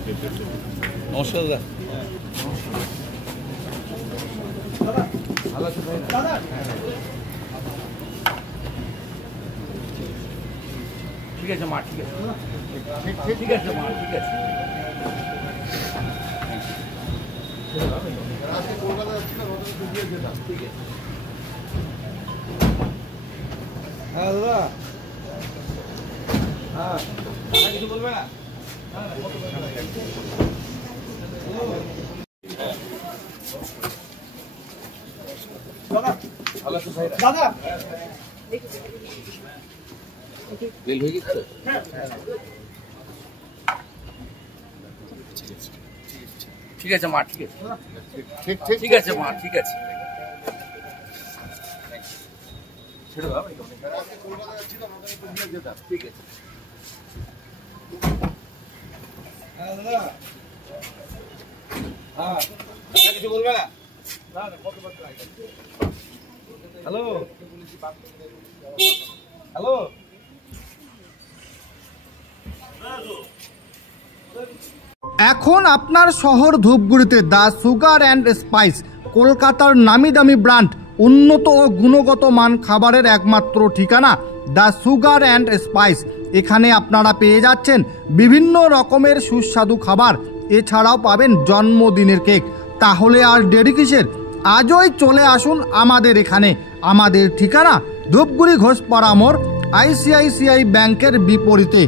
নমস্কার দাদা। ভালো আছেন দাদা? ঠিক আছে মা, ঠিক আছে, ঠিক আছে মা, ঠিক আছে। হ্যাঁ দাদা, হ্যাঁ কিছু বলবে না? দাদা বিল হয়ে গেছে? ঠিক আছে মা, ঠিক আছে, ঠিক আছে মা, ঠিক আছে। ঠিক আছে। হ্যাঁ দাদা, হ্যাঁ কিছু বলবে না? হ্যালো হ্যালো, এখন আপনার শহর ধূপগুড়িতে দ্য সুগার অ্যান্ড স্পাইস, কলকাতার নামি দামি ব্র্যান্ড, উন্নত ও গুণগত মান খাবারের একমাত্র ঠিকানা দ্য সুগার অ্যান্ড স্পাইস। এখানে আপনারা পেয়ে যাচ্ছেন বিভিন্ন রকমের সুস্বাদু খাবার, এছাড়াও পাবেন জন্মদিনের কেক। তাহলে আর দেরি কিসের? আজই চলে আসুন আমাদের এখানে। আমাদের ঠিকানা ধূপগুড়ি ঘোষপাড়া মোড়, ICICI ব্যাংকের বিপরীতে।